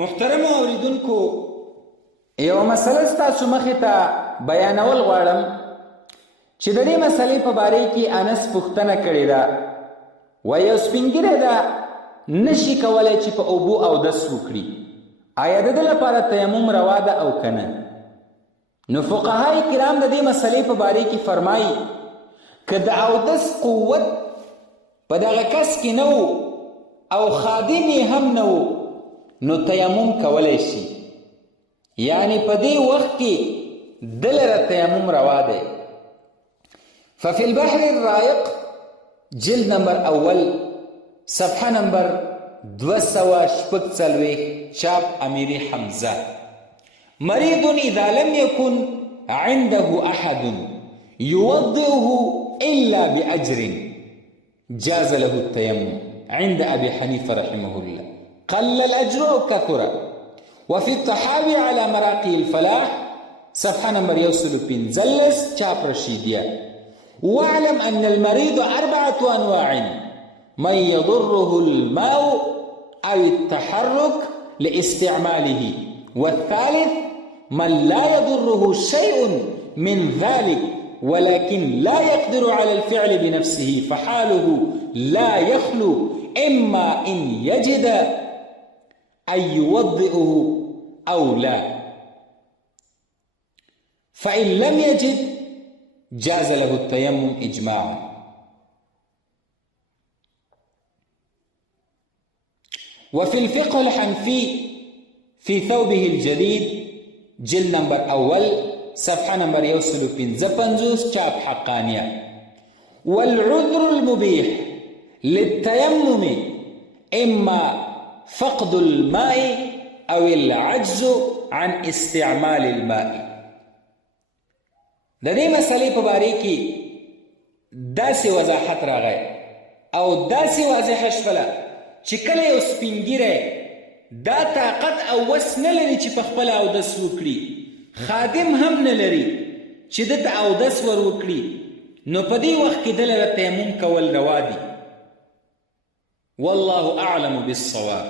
محترم اوریدونکو، یو مسله ستاسو مخې ته بیانول غواړم چې د دې مسلې په باره کې انس پوښتنه کړې ده. وایي یو سپین ږیری ده نشي کولی چې په اوبو اودس وکړي، آیا د ده لپاره تیمم روا ده او که نه؟ نو فقهای کرام د دې مسلې په باره کې فرمایي که د اودس قوت په دغه کس کې نه و او خادم یې هم نه و نو تیمم کولی شي، یعنی په دې وخت کې ده لره تیمم روا دی. ففي البحر الرائق جلد نمبر اول صفحه نمبر 246 چاپ امیری حمزه: مريض إذا لم يكن عنده أحد يوضئه إلا بأجر جاز له التيمم عند أبي حنيفة رحمه الله، قل الأجر أو كثر. وفي الطحاوي على مراقي الفلاح صفحة نمبر 115 چاپ رشيدية: واعلم أن المريض 4 أنواع: من يضره الماء أو التحرك لاستعماله، والثالث من لا يضره شيء من ذلك ولكن لا يقدر على الفعل بنفسه فحاله لا يخلو إما إن يجد أن يوضئه أو لا، فإن لم يجد جاز له التيمم إجماعا. وفي الفقه الحنفي في ثوبه الجديد جلد نمبر اول صفحه نمبر 155 چاپ حقانيه: والعذر المبيح للتيمم اما فقد الماء او العجز عن استعمال الماء. د دې مسلې په باره کې داسې وضاحت راغی او داسې واضحه شوله چې کله یو سپین ږیری دا طاقت او وس نه لري چې په خپله اودس وکړي، خادم هم نه لري چې ده ته اودس ور وکړي، نو په دې وخت کې ده لره تیمم کول روا دي. والله اعلم بالصواب.